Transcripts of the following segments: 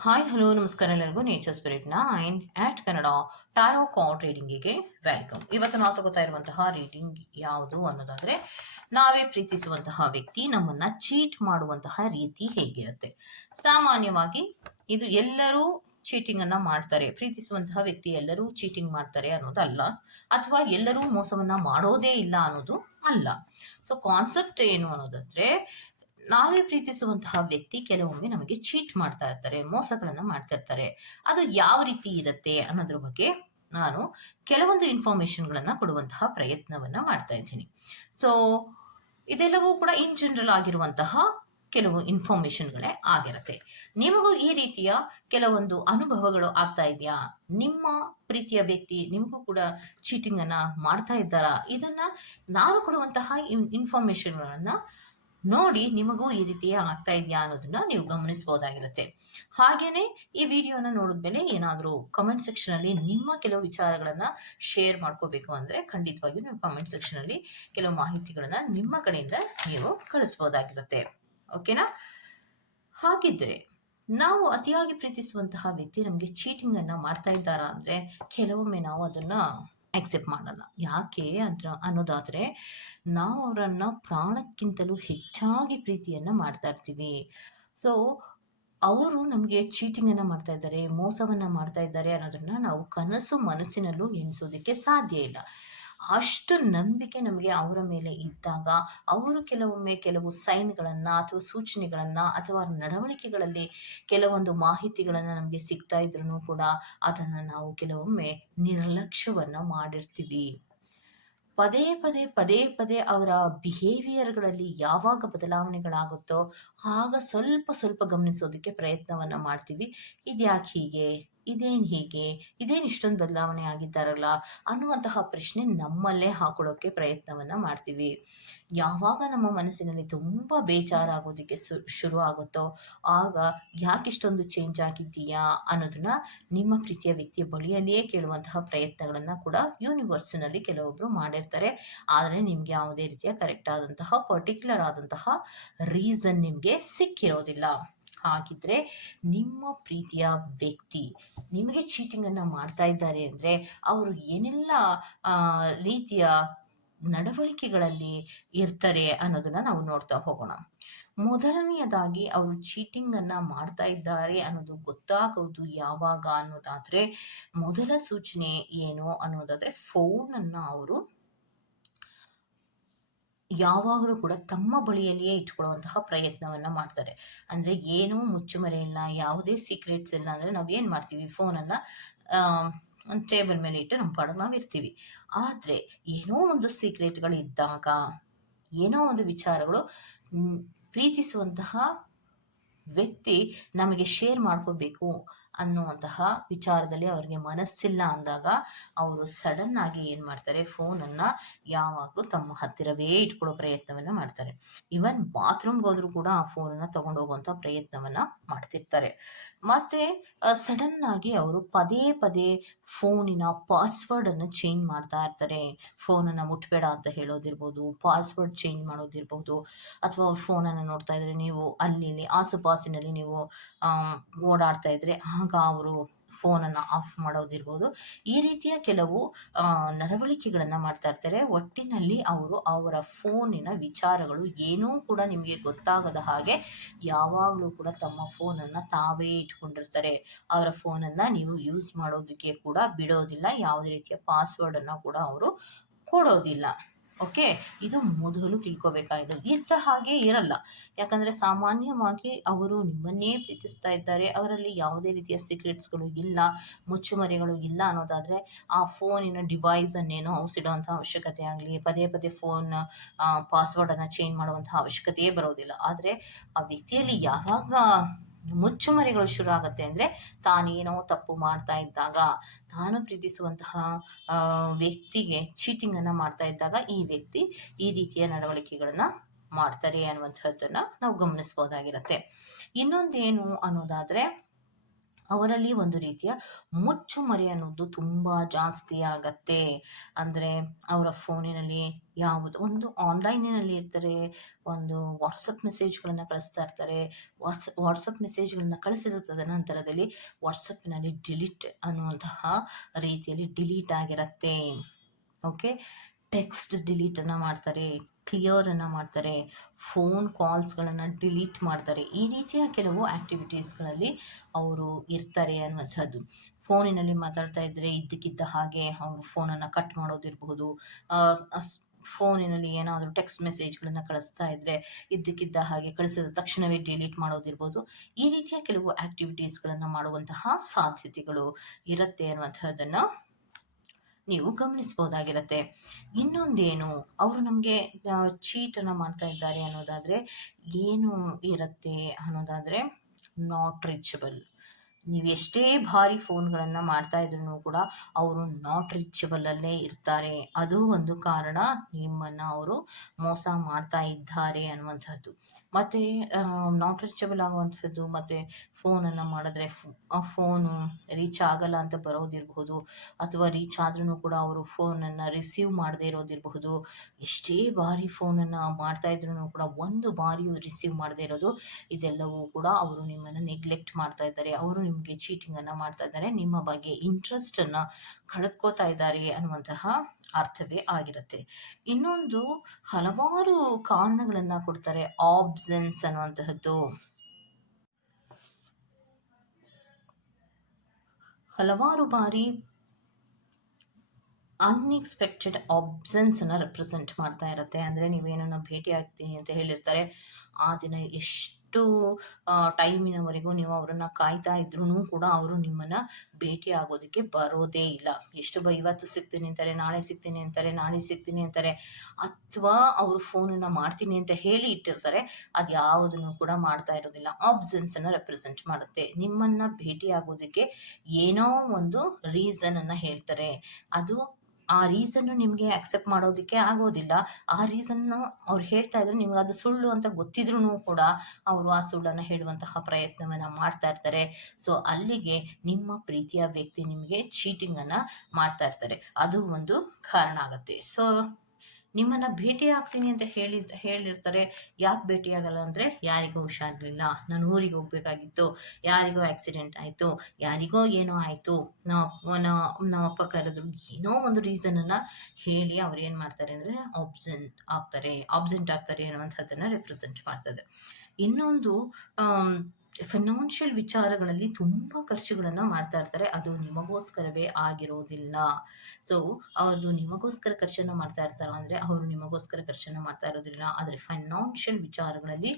Hi hello ನಮಸ್ಕಾರ ಎಲ್ಲರಿಗೂ nature spirit nine ಆಟ್ Kannada ಟಾರೋ card ರೀಡಿಂಗಿಗೆ welcome. ಇವತ್ತು ನಾವು ತಗೋತಾ ಇರುವಂತಹ ರೀಡಿಂಗ್ ಯಾವುದು ಅನ್ನೋದಾದ್ರೆ, ನಾವೇ ಪ್ರೀತಿಸುವಂತಹ ವ್ಯಕ್ತಿ ನಮ್ಮನ್ನ ಚೀಟ್ ಮಾಡುವಂತಹ ರೀತಿ ಹೇಗಿರುತ್ತೆ. ಸಾಮಾನ್ಯವಾಗಿ ಇದು ಎಲ್ಲರೂ ಚೀಟಿಂಗ್ ಅನ್ನ ಮಾಡ್ತಾರೆ, ಪ್ರೀತಿಸುವಂತಹ ವ್ಯಕ್ತಿ ಎಲ್ಲರೂ ಚೀಟಿಂಗ್ ಮಾಡ್ತಾರೆ ಅನ್ನೋದಲ್ಲ, ಅಥವಾ ಎಲ್ಲರೂ ಮೋಸವನ್ನ ಮಾಡೋದೇ ಇಲ್ಲ ಅನ್ನೋದು ಅಲ್ಲ. ಸೊ ಕಾನ್ಸೆಪ್ಟ್ ಏನು ಅನ್ನೋದಾದ್ರೆ, ನಾವೇ ಪ್ರೀತಿಸುವಂತಹ ವ್ಯಕ್ತಿ ಕೆಲವೊಮ್ಮೆ ನಮಗೆ ಚೀಟ್ ಮಾಡ್ತಾ ಇರ್ತಾರೆ, ಮೋಸಗಳನ್ನ ಮಾಡ್ತಾ ಇರ್ತಾರೆ. ಅದು ಯಾವ ರೀತಿ ಇರುತ್ತೆ ಅನ್ನೋದ್ರ ಬಗ್ಗೆ ನಾನು ಕೆಲವೊಂದು ಇನ್ಫಾರ್ಮೇಶನ್ಗಳನ್ನ ಕೊಡುವಂತಹ ಪ್ರಯತ್ನವನ್ನ ಮಾಡ್ತಾ ಇದ್ದೀನಿ. ಸೊ ಇದೆಲ್ಲವೂ ಕೂಡ ಇನ್ ಜನರಲ್ ಆಗಿರುವಂತಹ ಕೆಲವು ಇನ್ಫಾರ್ಮೇಶನ್ಗಳೇ ಆಗಿರುತ್ತೆ. ನಿಮಗೂ ಈ ರೀತಿಯ ಕೆಲವೊಂದು ಅನುಭವಗಳು ಆಗ್ತಾ ಇದೆಯಾ? ನಿಮ್ಮ ಪ್ರೀತಿಯ ವ್ಯಕ್ತಿ ನಿಮಗೂ ಕೂಡ ಚೀಟಿಂಗ್ ಅನ್ನ ಮಾಡ್ತಾ ಇದ್ದಾರಾ? ಇದನ್ನ ನಾನು ಕೊಡುವಂತಹ ಇನ್ಫಾರ್ಮೇಶನ್ಗಳನ್ನ ನೋಡಿ ನಿಮಗೂ ಈ ರೀತಿಯ ಆಗ್ತಾ ಇದೆಯಾ ಅನ್ನೋದನ್ನ ನೀವು ಗಮನಿಸಬಹುದಾಗಿರುತ್ತೆ. ಹಾಗೇನೆ ಈ ವಿಡಿಯೋನ ನೋಡಿದ್ಮೇಲೆ ಏನಾದರೂ ಕಮೆಂಟ್ ಸೆಕ್ಷನ್ ಅಲ್ಲಿ ನಿಮ್ಮ ಕೆಲವು ವಿಚಾರಗಳನ್ನ ಶೇರ್ ಮಾಡ್ಕೋಬೇಕು ಅಂದ್ರೆ ಖಂಡಿತವಾಗಿಯೂ ನೀವು ಕಮೆಂಟ್ ಸೆಕ್ಷನ್ ಅಲ್ಲಿ ಕೆಲವು ಮಾಹಿತಿಗಳನ್ನ ನಿಮ್ಮ ಕಡೆಯಿಂದ ನೀವು ಕಳಿಸಬಹುದಾಗಿರುತ್ತೆ. ಓಕೆನಾ? ಹಾಗಿದ್ರೆ ನಾವು ಅತಿಯಾಗಿ ಪ್ರೀತಿಸುವಂತಹ ವ್ಯಕ್ತಿ ನಮಗೆ ಚೀಟಿಂಗ್ ಅನ್ನ ಮಾಡ್ತಾ ಇದ್ದಾರಾ ಅಂದ್ರೆ ಕೆಲವೊಮ್ಮೆ ನಾವು ಅದನ್ನ ಅಕ್ಸೆಪ್ಟ್ ಮಾಡಲ್ಲ. ಯಾಕೆ ಅಂತ ಅನ್ನೋದಾದ್ರೆ, ನಾವು ಅವರನ್ನ ಪ್ರಾಣಕ್ಕಿಂತಲೂ ಹೆಚ್ಚಾಗಿ ಪ್ರೀತಿಯನ್ನ ಮಾಡ್ತಾ ಇರ್ತೀವಿ. ಸೊ ಅವರು ನಮಗೆ ಚೀಟಿಂಗ್ ಅನ್ನ ಮಾಡ್ತಾ ಇದ್ದಾರೆ, ಮೋಸವನ್ನ ಮಾಡ್ತಾ ಇದ್ದಾರೆ ಅನ್ನೋದನ್ನ ನಾವು ಕನಸು ಮನಸ್ಸಿನಲ್ಲೂ ಎಣಿಸೋದಕ್ಕೆ ಸಾಧ್ಯ ಇಲ್ಲ. ಅಷ್ಟು ನಂಬಿಕೆ ನಮಗೆ ಅವರ ಮೇಲೆ ಇದ್ದಾಗ, ಅವರು ಕೆಲವೊಮ್ಮೆ ಕೆಲವು ಸೈನ್ಗಳನ್ನ ಅಥವಾ ಸೂಚನೆಗಳನ್ನ ಅಥವಾ ನಡವಳಿಕೆಗಳಲ್ಲಿ ಕೆಲವೊಂದು ಮಾಹಿತಿಗಳನ್ನ ನಮಗೆ ಸಿಗ್ತಾ ಇದ್ರೂ ಕೂಡ ಅದನ್ನ ನಾವು ಕೆಲವೊಮ್ಮೆ ನಿರ್ಲಕ್ಷ್ಯವನ್ನ ಮಾಡಿರ್ತೀವಿ. ಪದೇ ಪದೇ ಪದೇ ಪದೇ ಅವರ ಬಿಹೇವಿಯರ್ಗಳಲ್ಲಿ ಯಾವಾಗ ಬದಲಾವಣೆಗಳಾಗುತ್ತೋ ಆಗ ಸ್ವಲ್ಪ ಸ್ವಲ್ಪ ಗಮನಿಸೋದಕ್ಕೆ ಪ್ರಯತ್ನವನ್ನ ಮಾಡ್ತೀವಿ. ಇದ್ಯಾಕೆ ಹೀಗೆ? ಇದೇನ್ ಹೀಗೆ? ಇದೇನ್ ಇಷ್ಟೊಂದು ಬದಲಾವಣೆ ಆಗಿದ್ದಾರಲ್ಲ ಅನ್ನುವಂತಹ ಪ್ರಶ್ನೆ ನಮ್ಮಲ್ಲೇ ಹಾಕೊಳ್ಳೋಕೆ ಪ್ರಯತ್ನವನ್ನ ಮಾಡ್ತೀವಿ. ಯಾವಾಗ ನಮ್ಮ ಮನಸ್ಸಿನಲ್ಲಿ ತುಂಬಾ ಬೇಜಾರಾಗೋದಕ್ಕೆ ಶುರು ಆಗುತ್ತೋ ಆಗ ಯಾಕಿಷ್ಟೊಂದು ಚೇಂಜ್ ಆಗಿದ್ದೀಯಾ ಅನ್ನೋದನ್ನ ನಿಮ್ಮ ಪ್ರೀತಿಯ ವ್ಯಕ್ತಿಯ ಬಳಿಯಲ್ಲಿಯೇ ಕೇಳುವಂತಹ ಪ್ರಯತ್ನಗಳನ್ನ ಕೂಡ ಯೂನಿವರ್ಸ್ನಲ್ಲಿ ಕೆಲವೊಬ್ರು ಮಾಡಿರ್ತಾರೆ. ಆದರೆ ನಿಮ್ಗೆ ಯಾವುದೇ ರೀತಿಯ ಕರೆಕ್ಟ್ ಆದಂತಹ ಪರ್ಟಿಕ್ಯುಲರ್ ಆದಂತಹ ರೀಸನ್ ನಿಮ್ಗೆ ಸಿಕ್ಕಿರೋದಿಲ್ಲ. ಹಾಗಿದ್ರೆ ನಿಮ್ಮ ಪ್ರೀತಿಯ ವ್ಯಕ್ತಿ ನಿಮಗೆ ಚೀಟಿಂಗ್ ಅನ್ನ ಮಾಡ್ತಾ ಇದ್ದಾರೆ ಅಂದ್ರೆ ಅವರು ಏನೆಲ್ಲ ರೀತಿಯ ನಡವಳಿಕೆಗಳಲ್ಲಿ ಇರ್ತಾರೆ ಅನ್ನೋದನ್ನ ನಾವು ನೋಡ್ತಾ ಹೋಗೋಣ. ಮೊದಲನೆಯದಾಗಿ ಅವರು ಚೀಟಿಂಗ್ ಅನ್ನ ಮಾಡ್ತಾ ಇದ್ದಾರೆ ಅನ್ನೋದು ಗೊತ್ತಾಗೋದು ಯಾವಾಗ ಅನ್ನೋದಾದ್ರೆ, ಮೊದಲ ಸೂಚನೆ ಏನು ಅನ್ನೋದಾದ್ರೆ, ಫೋನ್ ಅನ್ನ ಅವರು ಯಾವಾಗಲೂ ಕೂಡ ತಮ್ಮ ಬಳಿಯಲ್ಲಿಯೇ ಇಟ್ಕೊಳ್ಳುವಂತಹ ಪ್ರಯತ್ನವನ್ನ ಮಾಡ್ತಾರೆ. ಅಂದ್ರೆ ಏನೂ ಮುಚ್ಚುಮರೆ ಇಲ್ಲ, ಯಾವುದೇ ಸೀಕ್ರೆಟ್ಸ್ ಇಲ್ಲ ಅಂದ್ರೆ ನಾವ್ ಏನ್ ಮಾಡ್ತೀವಿ, ಫೋನನ್ನ ಆ ಒಂದು ಟೇಬಲ್ ಮೇಲೆ ಇಟ್ಟು ನಮ್ಮ ಪಾಡಿಗೆ ನಾವು ಇರ್ತೀವಿ. ಆದ್ರೆ ಏನೋ ಒಂದು ಸೀಕ್ರೆಟ್ಗಳು ಇದ್ದಾಗ, ಏನೋ ಒಂದು ವಿಚಾರಗಳು ಪ್ರೀತಿಸುವಂತಹ ವ್ಯಕ್ತಿ ನಮಗೆ ಶೇರ್ ಮಾಡ್ಕೋಬೇಕು ಅನ್ನುವಂತಹ ವಿಚಾರದಲ್ಲಿ ಅವರಿಗೆ ಮನಸ್ಸಿಲ್ಲ ಅಂದಾಗ ಅವರು ಸಡನ್ ಆಗಿ ಏನ್ ಮಾಡ್ತಾರೆ, ಫೋನನ್ನ ಯಾವಾಗಲೂ ತಮ್ಮ ಹತ್ತಿರವೇ ಇಟ್ಕೊಳ್ಳೋ ಪ್ರಯತ್ನವನ್ನ ಮಾಡ್ತಾರೆ. ಇವನ್ ಬಾತ್ರೂಮ್ಗೆ ಹೋದ್ರು ಕೂಡ ಆ ಫೋನನ್ನ ತಗೊಂಡು ಹೋಗುವಂತ ಪ್ರಯತ್ನವನ್ನ ಮಾಡ್ತಿರ್ತಾರೆ. ಮತ್ತೆ ಸಡನ್ ಆಗಿ ಅವರು ಪದೇ ಪದೇ ಫೋನಿನ ಪಾಸ್ವರ್ಡ್ ಅನ್ನ ಚೇಂಜ್ ಮಾಡ್ತಾ ಇರ್ತಾರೆ. ಫೋನನ್ನ ಮುಟ್ಬೇಡ ಅಂತ ಹೇಳೋದಿರ್ಬೋದು, ಪಾಸ್ವರ್ಡ್ ಚೇಂಜ್ ಮಾಡೋದಿರ್ಬೋದು, ಅಥವಾ ಅವ್ರ ಫೋನನ್ನ ನೋಡ್ತಾ ಇದ್ರೆ ನೀವು ಅಲ್ಲಿ ಇಲ್ಲಿ ಆಸುಪಾಸಿನಲ್ಲಿ ನೀವು ಓಡಾಡ್ತಾ ಇದ್ರೆ ಆಗ ಅವರು ಫೋನನ್ನ ಆಫ್ ಮಾಡೋದಿರ್ಬೋದು. ಈ ರೀತಿಯ ಕೆಲವು ನಡವಳಿಕೆಗಳನ್ನ ಮಾಡ್ತಾ ಇರ್ತಾರೆ. ಒಟ್ಟಿನಲ್ಲಿ ಅವರು ಅವರ ಫೋನಿನ ವಿಚಾರಗಳು ಏನೂ ಕೂಡ ನಿಮಗೆ ಗೊತ್ತಾಗದ ಹಾಗೆ ಯಾವಾಗಲೂ ಕೂಡ ತಮ್ಮ ಫೋನನ್ನ ತಾವೇ ಇಟ್ಕೊಂಡಿರ್ತಾರೆ. ಅವರ ಫೋನನ್ನ ನೀವು ಯೂಸ್ ಮಾಡೋದಕ್ಕೆ ಕೂಡ ಬಿಡೋದಿಲ್ಲ, ಯಾವುದೇ ರೀತಿಯ ಪಾಸ್ವರ್ಡ್ ಅನ್ನ ಕೂಡ ಅವರು ಕೊಡೋದಿಲ್ಲ. ಓಕೆ, ಇದು ಮೊದಲು ತಿಳ್ಕೊಬೇಕಾಗಿದೆ. ಇದ್ದ ಹಾಗೆ ಇರಲ್ಲ. ಯಾಕಂದ್ರೆ ಸಾಮಾನ್ಯವಾಗಿ ಅವರು ನಿಮ್ಮನ್ನೇ ಪ್ರೀತಿಸ್ತಾ ಇದ್ದಾರೆ, ಅವರಲ್ಲಿ ಯಾವುದೇ ರೀತಿಯ ಸೀಕ್ರೆಟ್ಸ್ಗಳು ಇಲ್ಲ, ಮುಚ್ಚುಮರೆಗಳು ಇಲ್ಲ ಅನ್ನೋದಾದ್ರೆ ಆ ಫೋನಿನ ಡಿವೈಸ್ ಅನ್ನೇನೋ ಔಸಿಡುವಂತಹ ಅವಶ್ಯಕತೆ ಆಗಲಿ, ಪದೇ ಪದೇ ಫೋನ್ ಪಾಸ್ವರ್ಡ್ ಅನ್ನ ಚೇಂಜ್ ಮಾಡುವಂತಹ ಅವಶ್ಯಕತೆಯೇ ಬರೋದಿಲ್ಲ. ಆದ್ರೆ ಆ ವ್ಯಕ್ತಿಯಲ್ಲಿ ಯಾವಾಗ ಮುಚ್ಚುಮರೆಗಳು ಶುರು ಆಗತ್ತೆ ಅಂದ್ರೆ, ತಾನೇನೋ ತಪ್ಪು ಮಾಡ್ತಾ ಇದ್ದಾಗ, ತಾನು ಪ್ರೀತಿಸುವಂತಹ ವ್ಯಕ್ತಿಗೆ ಚೀಟಿಂಗ್ ಅನ್ನ ಮಾಡ್ತಾ ಇದ್ದಾಗ ಈ ವ್ಯಕ್ತಿ ಈ ರೀತಿಯ ನಡವಳಿಕೆಗಳನ್ನ ಮಾಡ್ತಾರೆ ಅನ್ನುವಂಥದ್ದನ್ನ ನಾವು ಗಮನಿಸಬಹುದಾಗಿರತ್ತೆ. ಇನ್ನೊಂದೇನು ಅನ್ನೋದಾದ್ರೆ, ಅವರಲ್ಲಿ ಒಂದು ರೀತಿಯ ಮುಚ್ಚುಮರೆ ಅನ್ನೋದು ತುಂಬ ಜಾಸ್ತಿ ಆಗತ್ತೆ. ಅಂದರೆ ಅವರ ಫೋನಿನಲ್ಲಿ ಯಾವುದು ಒಂದು ಆನ್‌ಲೈನಿನಲ್ಲಿ ಇರ್ತಾರೆ, ಒಂದು ವಾಟ್ಸಪ್ ಮೆಸೇಜ್‌ಗಳನ್ನ ಕಳಿಸ್ತಾ ಇರ್ತಾರೆ. ವಾಟ್ಸಪ್ ಮೆಸೇಜ್‌ಗಳನ್ನ ಕಳಿಸಿದ ತದನಂತರದಲ್ಲಿ ವಾಟ್ಸಪ್‌ನಲ್ಲಿ ಡಿಲೀಟ್ ಅನ್ನುವಂತಹ ರೀತಿಯಲ್ಲಿ ಡಿಲೀಟ್ ಆಗಿರತ್ತೆ. ಓಕೆ. ಟೆಕ್ಸ್ಟ್ ಡಿಲೀಟನ್ನು ಮಾಡ್ತಾರೆ, ಕ್ಲಿಯರನ್ನು ಮಾಡ್ತಾರೆ, ಫೋನ್ ಕಾಲ್ಸ್ಗಳನ್ನು ಡಿಲೀಟ್ ಮಾಡ್ತಾರೆ. ಈ ರೀತಿಯ ಕೆಲವು ಆ್ಯಕ್ಟಿವಿಟೀಸ್ಗಳಲ್ಲಿ ಅವರು ಇರ್ತಾರೆ ಅನ್ನುವಂಥದ್ದು. ಫೋನಿನಲ್ಲಿ ಮಾತಾಡ್ತಾ ಇದ್ದರೆ ಇದ್ದಕ್ಕಿದ್ದ ಹಾಗೆ ಅವರು ಫೋನನ್ನು ಕಟ್ ಮಾಡೋದಿರಬಹುದು. ಫೋನಿನಲ್ಲಿ ಏನಾದರೂ ಟೆಕ್ಸ್ಟ್ ಮೆಸೇಜ್ಗಳನ್ನು ಕಳಿಸ್ತಾ ಇದ್ದರೆ ಇದ್ದಕ್ಕಿದ್ದ ಹಾಗೆ ಕಳಿಸಿದ ತಕ್ಷಣವೇ ಡಿಲೀಟ್ ಮಾಡೋದಿರ್ಬೋದು. ಈ ರೀತಿಯ ಕೆಲವು ಆ್ಯಕ್ಟಿವಿಟೀಸ್ಗಳನ್ನು ಮಾಡುವಂತಹ ಸಾಧ್ಯತೆಗಳು ಇರುತ್ತೆ ಅನ್ನುವಂಥದ್ದನ್ನು ನೀವು ಗಮನಿಸ್ಬೋದಾಗಿರತ್ತೆ. ಇನ್ನೊಂದೇನು, ಅವರು ನಮಗೆ ಚೀಟನ್ನು ಮಾಡ್ತಾ ಇದ್ದಾರೆ ಅನ್ನೋದಾದರೆ ಏನು ಇರುತ್ತೆ ಅನ್ನೋದಾದರೆ, ನಾಟ್ ರೀಚಬಲ್. ನೀವು ಎಷ್ಟೇ ಭಾರಿ ಫೋನ್ಗಳನ್ನು ಮಾಡ್ತಾ ಇದ್ರೂ ಕೂಡ ಅವರು ನಾಟ್ ರೀಚಬಲಲ್ಲೇ ಇರ್ತಾರೆ. ಅದು ಒಂದು ಕಾರಣ ನಿಮ್ಮನ್ನು ಅವರು ಮೋಸ ಮಾಡ್ತಾ ಇದ್ದಾರೆ ಅನ್ನುವಂಥದ್ದು. ಮತ್ತು ನಾಟ್ ರೀಚಬಲ್ ಆಗುವಂಥದ್ದು, ಮತ್ತು ಫೋನನ್ನು ಮಾಡಿದ್ರೆ ಫೋನು ರೀಚ್ ಆಗಲ್ಲ ಅಂತ ಬರೋದಿರಬಹುದು, ಅಥವಾ ರೀಚ್ ಆದ್ರೂ ಕೂಡ ಅವರು ಫೋನನ್ನು ರಿಸೀವ್ ಮಾಡದೇ ಇರೋದಿರಬಹುದು. ಎಷ್ಟೇ ಬಾರಿ ಫೋನನ್ನು ಮಾಡ್ತಾ ಇದ್ರೂ ಕೂಡ ಒಂದು ಬಾರಿಯೂ ರಿಸೀವ್ ಮಾಡದೇ ಇರೋದು, ಇದೆಲ್ಲವೂ ಕೂಡ ಅವರು ನಿಮ್ಮನ್ನು ನೆಗ್ಲೆಕ್ಟ್ ಮಾಡ್ತಾ ಇದ್ದಾರೆ. ಅವರು ನಿಮಗೆ ಚೀಟಿಂಗನ್ನು ಮಾಡ್ತಾ ಇದ್ದಾರೆ, ನಿಮ್ಮ ಬಗ್ಗೆ ಇಂಟ್ರೆಸ್ಟನ್ನು ಕಳೆದುಕೋತಾ ಇದ್ದಾರೆ ಅನ್ನುವಂತಹ ಅರ್ಥವೇ ಆಗಿರುತ್ತೆ. ಇನ್ನೊಂದು, ಹಲವಾರು ಕಾರಣಗಳನ್ನು ಕೊಡ್ತಾರೆ. ಆಬ್ಸೆನ್ಸ್ ಅನ್ನುವಂತಹದ್ದು ಹಲವಾರು ಬಾರಿ ಅನ್ಎಕ್ಸ್ಪೆಕ್ಟೆಡ್ ಆಬ್ಸೆನ್ಸನ್ನು ರೆಪ್ರೆಸೆಂಟ್ ಮಾಡ್ತಾ ಇರುತ್ತೆ. ಅಂದರೆ ನೀವೇನನ್ನು ಭೇಟಿ ಆಗ್ತೀನಿ ಅಂತ ಹೇಳಿರ್ತಾರೆ, ಆ ದಿನ ಎಷ್ಟು ಟೈಮಿನವರೆಗೂ ನೀವು ಅವರನ್ನು ಕಾಯ್ತಾ ಇದ್ರೂ ಕೂಡ ಅವರು ನಿಮ್ಮನ್ನು ಭೇಟಿ ಆಗೋದಕ್ಕೆ ಬರೋದೇ ಇಲ್ಲ. ಇವತ್ತು ಸಿಗ್ತೀನಿ ಅಂತಾರೆ, ನಾಳೆ ಸಿಗ್ತೀನಿ ಅಂತಾರೆ, ನಾಳೆ ಸಿಗ್ತೀನಿ ಅಂತಾರೆ, ಅಥವಾ ಅವರು ಫೋನನ್ನು ಮಾಡ್ತೀನಿ ಅಂತ ಹೇಳಿ ಇಟ್ಟಿರ್ತಾರೆ, ಅದು ಯಾವುದನ್ನು ಕೂಡ ಮಾಡ್ತಾ ಇರೋದಿಲ್ಲ. ಆಬ್ಸೆನ್ಸನ್ನು ರೆಪ್ರೆಸೆಂಟ್ ಮಾಡುತ್ತೆ. ನಿಮ್ಮನ್ನು ಭೇಟಿ ಆಗೋದಕ್ಕೆ ಏನೋ ಒಂದು ರೀಸನನ್ನು ಹೇಳ್ತಾರೆ. ಅದು ಆ ರೀಸನ್ನು ನಿಮಗೆ ಅಕ್ಸೆಪ್ಟ್ ಮಾಡೋದಕ್ಕೆ ಆಗೋದಿಲ್ಲ. ಆ ರೀಸನ್ನು ಅವ್ರು ಹೇಳ್ತಾ ಇದ್ರೆ ನಿಮ್ಗೆ ಅದು ಸುಳ್ಳು ಅಂತ ಗೊತ್ತಿದ್ರೂ ಕೂಡ ಅವರು ಆ ಸುಳ್ಳನ್ನು ಹೇಳುವಂತಹ ಪ್ರಯತ್ನವನ್ನು ಮಾಡ್ತಾ ಇರ್ತಾರೆ. ಸೊ ಅಲ್ಲಿಗೆ ನಿಮ್ಮ ಪ್ರೀತಿಯ ವ್ಯಕ್ತಿ ನಿಮಗೆ ಚೀಟಿಂಗನ್ನು ಮಾಡ್ತಾ ಇರ್ತಾರೆ. ಅದು ಒಂದು ಕಾರಣ ಆಗುತ್ತೆ. ಸೊ ನಿಮ್ಮನ್ನು ಭೇಟಿ ಆಗ್ತೀನಿ ಅಂತ ಹೇಳಿರ್ತಾರೆ. ಯಾಕೆ ಭೇಟಿ ಆಗಲ್ಲ ಅಂದರೆ, ಯಾರಿಗೋ ಹುಷಾರಿರಲಿಲ್ಲ, ನಾನು ಊರಿಗೆ ಹೋಗಬೇಕಾಗಿತ್ತು, ಯಾರಿಗೋ ಆಕ್ಸಿಡೆಂಟ್ ಆಯಿತು, ಯಾರಿಗೋ ಏನೋ ಆಯಿತು, ನಮ್ಮ ಅಪ್ಪ ಕರೆದ್ರು, ಏನೋ ಒಂದು ರೀಸನನ್ನು ಹೇಳಿ ಅವ್ರು ಏನು ಮಾಡ್ತಾರೆ ಅಂದರೆ ಆಬ್ಸೆಂಟ್ ಆಗ್ತಾರೆ ಅನ್ನುವಂಥದ್ದನ್ನು ರೆಪ್ರೆಸೆಂಟ್ ಮಾಡ್ತದೆ. ಇನ್ನೊಂದು, ಫೈನಾನ್ಷಿಯಲ್ ವಿಚಾರಗಳಲ್ಲಿ ತುಂಬ ಖರ್ಚುಗಳನ್ನು ಮಾಡ್ತಾ ಇರ್ತಾರೆ. ಅದು ನಿಮಗೋಸ್ಕರವೇ ಆಗಿರೋದಿಲ್ಲ. ಸೊ ಅವರು ನಿಮಗೋಸ್ಕರ ಖರ್ಚನ್ನು ಮಾಡ್ತಾ ಇರ್ತಾರೆ ಅಂದರೆ ಅವರು ನಿಮಗೋಸ್ಕರ ಖರ್ಚನ್ನು ಮಾಡ್ತಾ ಇರೋದಿಲ್ಲ. ಆದರೆ ಫೈನಾನ್ಷಿಯಲ್ ವಿಚಾರಗಳಲ್ಲಿ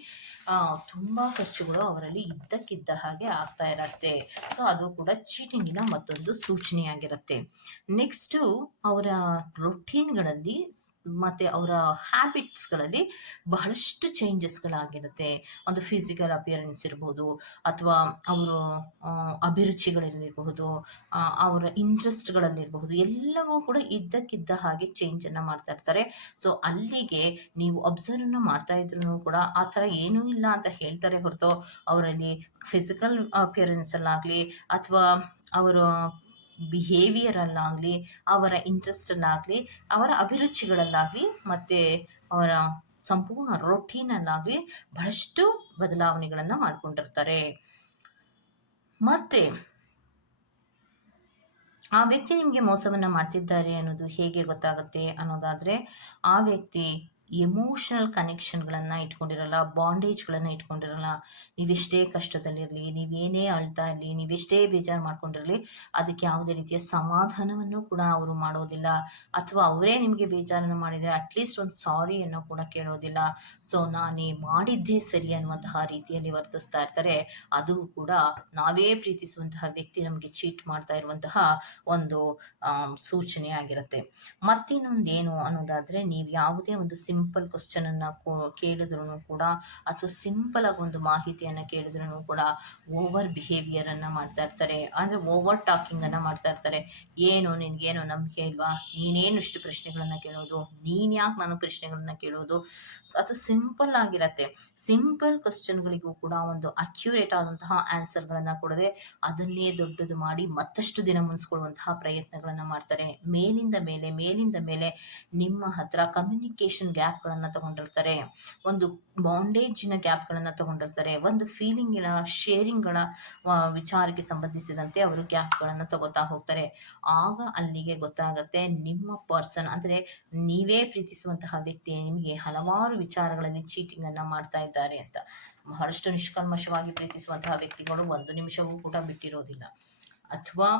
ತುಂಬ ಖರ್ಚುಗಳು ಅವರಲ್ಲಿ ಇದ್ದಕ್ಕಿದ್ದ ಹಾಗೆ ಆಗ್ತಾ ಇರತ್ತೆ. ಸೊ ಅದು ಕೂಡ ಚೀಟಿಂಗಿನ ಮತ್ತೊಂದು ಸೂಚನೆಯಾಗಿರುತ್ತೆ. ನೆಕ್ಸ್ಟು, ಅವರ ರೊಟೀನ್ಗಳಲ್ಲಿ ಮತ್ತು ಅವರ ಹ್ಯಾಬಿಟ್ಸ್ಗಳಲ್ಲಿ ಬಹಳಷ್ಟು ಚೇಂಜಸ್ಗಳಾಗಿರುತ್ತೆ. ಒಂದು ಫಿಸಿಕಲ್ ಅಪಿಯರೆನ್ಸ್ ಇರ್ಬೋದು, ಅಥವಾ ಅವರು ಅಭಿರುಚಿಗಳಲ್ಲಿರಬಹುದು, ಅವರ ಇಂಟ್ರೆಸ್ಟ್ಗಳಲ್ಲಿರಬಹುದು, ಎಲ್ಲವೂ ಕೂಡ ಇದ್ದಕ್ಕಿದ್ದ ಹಾಗೆ ಚೇಂಜನ್ನು ಮಾಡ್ತಾ ಇರ್ತಾರೆ. ಸೊ ಅಲ್ಲಿಗೆ ನೀವು ಅಬ್ಸರ್ವ್ನ ಮಾಡ್ತಾ ಇದ್ರೂ ಕೂಡ ಆ ಥರ ಏನೂ ಇಲ್ಲ ಅಂತ ಹೇಳ್ತಾರೆ ಹೊರತು, ಅವರಲ್ಲಿ ಫಿಸಿಕಲ್ ಅಪಿಯರೆನ್ಸಲ್ಲಾಗಲಿ ಅಥವಾ ಅವರ ಬಿಹೇವಿಯರಲ್ಲಾಗಲಿ, ಅವರ ಇಂಟ್ರೆಸ್ಟಲ್ಲಾಗಲಿ, ಅವರ ಅಭಿರುಚಿಗಳಲ್ಲಾಗಲಿ, ಮತ್ತು ಅವರ ಸಂಪೂರ್ಣ ರೊಟೀನಲ್ಲಾಗಲಿ ಬಹಳಷ್ಟು ಬದಲಾವಣೆಗಳನ್ನು ಮಾಡಿಕೊಂಡಿರ್ತಾರೆ. ಮತ್ತು ಆ ವ್ಯಕ್ತಿ ನಿಮಗೆ ಮೋಸವನ್ನು ಮಾಡ್ತಿದ್ದಾರೆ ಅನ್ನೋದು ಹೇಗೆ ಗೊತ್ತಾಗುತ್ತೆ ಅನ್ನೋದಾದರೆ, ಆ ವ್ಯಕ್ತಿ ಎಮೋಷನಲ್ ಕನೆಕ್ಷನ್ಗಳನ್ನು ಇಟ್ಕೊಂಡಿರಲ್ಲ, ಬಾಂಡೇಜ್ಗಳನ್ನು ಇಟ್ಕೊಂಡಿರಲ್ಲ. ನೀವೆಷ್ಟೇ ಕಷ್ಟದಲ್ಲಿರಲಿ, ನೀವೇನೇ ಅಳ್ತಾ ಇರಲಿ, ನೀವೆಷ್ಟೇ ಬೇಜಾರು ಮಾಡ್ಕೊಂಡಿರಲಿ, ಅದಕ್ಕೆ ಯಾವುದೇ ರೀತಿಯ ಸಮಾಧಾನವನ್ನು ಕೂಡ ಅವರು ಮಾಡೋದಿಲ್ಲ. ಅಥವಾ ಅವರೇ ನಿಮಗೆ ಬೇಜಾರನ್ನು ಮಾಡಿದರೆ ಅಟ್ಲೀಸ್ಟ್ ಒಂದು ಸಾರಿಯನ್ನು ಕೂಡ ಕೇಳೋದಿಲ್ಲ. ಸೊ ನಾನೇ ಮಾಡಿದ್ದೇ ಸರಿ ಅನ್ನುವಂತಹ ರೀತಿಯಲ್ಲಿ ವರ್ತಿಸ್ತಾ ಇರ್ತಾರೆ. ಅದು ಕೂಡ ನಾವೇ ಪ್ರೀತಿಸುವಂತಹ ವ್ಯಕ್ತಿ ನಮಗೆ ಚೀಟ್ ಮಾಡ್ತಾ ಇರುವಂತಹ ಒಂದು ಸೂಚನೆ ಆಗಿರುತ್ತೆ. ಮತ್ತಿನ್ನೊಂದೇನು ಅನ್ನೋದಾದರೆ, ನೀವು ಯಾವುದೇ ಒಂದು ಸಿಂಪಲ್ ಕ್ವಶನ್ ಅನ್ನ ಕೇಳಿದ್ರು ಕೂಡ, ಅಥವಾ ಸಿಂಪಲ್ ಆಗಿ ಒಂದು ಮಾಹಿತಿಯನ್ನ ಕೇಳಿದ್ರು ಕೂಡ ಓವರ್ ಬಿಹೇವಿಯರ್ ಅನ್ನ ಮಾಡ್ತಾ ಇರ್ತಾರೆ. ಅಂದ್ರೆ ಓವರ್ ಟಾಕಿಂಗ್ ಅನ್ನ ಮಾಡ್ತಾ ಇರ್ತಾರೆ. ಏನು ನಿನ್ಗೇನು ನಂಬಿಕೆ ಇಲ್ವಾ, ನೀನೇನು ಇಷ್ಟು ಪ್ರಶ್ನೆಗಳನ್ನ ಕೇಳೋದು, ನೀನ್ ಯಾಕೆ ನಾನು ಪ್ರಶ್ನೆಗಳನ್ನ ಕೇಳೋದು. ಅದು ಸಿಂಪಲ್ ಆಗಿರತ್ತೆ. ಸಿಂಪಲ್ ಕ್ವಶನ್ಗಳಿಗೂ ಕೂಡ ಒಂದು ಅಕ್ಯುರೇಟ್ ಆದಂತಹ ಆನ್ಸರ್ಗಳನ್ನ ಕೊಡದೆ ಅದನ್ನೇ ದೊಡ್ಡದು ಮಾಡಿ ಮತ್ತಷ್ಟು ದಿನ ಮುನ್ಸ್ಕೊಳ್ಳುವಂತಹ ಪ್ರಯತ್ನಗಳನ್ನ ಮಾಡ್ತಾರೆ. ಮೇಲಿಂದ ಮೇಲೆ ನಿಮ್ಮ ಹತ್ರ ಕಮ್ಯುನಿಕೇಶನ್ ಗ್ಯಾಪ್ಗಳನ್ನ ತಗೊಂಡಿರ್ತಾರೆ, ಒಂದು ಬಾಂಡೇಜಿನ ಗ್ಯಾಪ್ಗಳನ್ನ ತಗೊಂಡಿರ್ತಾರೆ, ಒಂದು ಫೀಲಿಂಗಿನ ಶೇರಿಂಗ್ಗಳ ವಿಚಾರಕ್ಕೆ ಸಂಬಂಧಿಸಿದಂತೆ ಅವರು ಗ್ಯಾಪ್ಗಳನ್ನ ತಗೋತಾ ಹೋಗ್ತಾರೆ. ಆಗ ಅಲ್ಲಿಗೆ ಗೊತ್ತಾಗತ್ತೆ ನಿಮ್ಮ ಪರ್ಸನ್ ಅಂದ್ರೆ ನೀವೇ ಪ್ರೀತಿಸುವಂತಹ ವ್ಯಕ್ತಿ ನಿಮಗೆ ಹಲವಾರು ವಿಚಾರಗಳಲ್ಲಿ ಚೀಟಿಂಗ್ ಅನ್ನ ಮಾಡ್ತಾ ಇದ್ದಾರೆ ಅಂತ. ಬಹಳಷ್ಟು ನಿಷ್ಕಲ್ಮಶವಾಗಿ ಪ್ರೀತಿಸುವಂತಹ ವ್ಯಕ್ತಿಗಳು ಒಂದು ನಿಮಿಷವೂ ಕೂಡ ಬಿಟ್ಟಿರೋದಿಲ್ಲ, ಅಥವಾ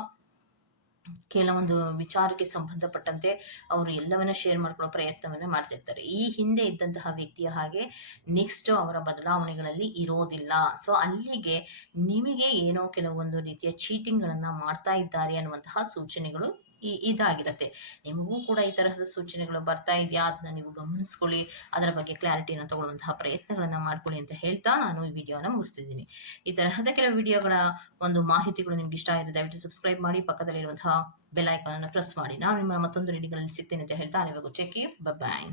ಕೆಲವೊಂದು ವಿಚಾರಕ್ಕೆ ಸಂಬಂಧಪಟ್ಟಂತೆ ಅವರು ಎಲ್ಲವನ್ನ ಶೇರ್ ಮಾಡ್ಕೊಳ್ಳೋ ಪ್ರಯತ್ನವನ್ನ ಮಾಡ್ತಿರ್ತಾರೆ. ಈ ಹಿಂದೆ ಇದ್ದಂತಹ ವ್ಯಕ್ತಿಯ ಹಾಗೆ ನೆಕ್ಸ್ಟ್ ಅವರ ಬದಲಾವಣೆಗಳಲ್ಲಿ ಇರೋದಿಲ್ಲ. ಸೊ ಅಲ್ಲಿಗೆ ನಿಮಗೆ ಏನೋ ಕೆಲವೊಂದು ರೀತಿಯ ಚೀಟಿಂಗ್ ಗಳನ್ನ ಮಾಡ್ತಾ ಇದ್ದಾರೆ ಅನ್ನುವಂತಹ ಸೂಚನೆಗಳು ಇದಾಗಿರತ್ತೆ. ನಿಮಗೂ ಕೂಡ ಈ ತರಹದ ಸೂಚನೆಗಳು ಬರ್ತಾ ಇದೆಯಾ, ಅದನ್ನ ನೀವು ಗಮನಿಸ್ಕೊಳ್ಳಿ, ಅದರ ಬಗ್ಗೆ ಕ್ಲಾರಿಟಿಯನ್ನು ತಗೊಳ್ಳುವಂತಹ ಪ್ರಯತ್ನಗಳನ್ನ ಮಾಡ್ಕೊಳ್ಳಿ ಅಂತ ಹೇಳ್ತಾ ನಾನು ಈ ವಿಡಿಯೋನ ಮುಗಿಸ್ತಿದ್ದೀನಿ. ಈ ತರಹದ ಕೆಲವು ವಿಡಿಯೋಗಳ ಒಂದು ಮಾಹಿತಿಗಳು ನಿಮ್ಗೆ ಇಷ್ಟ ಆಗಿದೆ, ದಯವಿಟ್ಟು ಸಬ್ಸ್ಕ್ರೈಬ್ ಮಾಡಿ, ಪಕ್ಕದಲ್ಲಿರುವಂತಹ ಬೆಲ್ ಐಕಾನ್ ಅನ್ನು ಪ್ರೆಸ್ ಮಾಡಿ. ನಾನು ನಿಮ್ಮ ಮತ್ತೊಂದು ರೀಡಿಂಗ್ಗಳಲ್ಲಿ ಸಿಗ್ತೇನೆ ಅಂತ ಹೇಳ್ತಾ ಅಲ್ಲಿವರೆಗೂ ಚೆಕ್. ಬಾಯ್.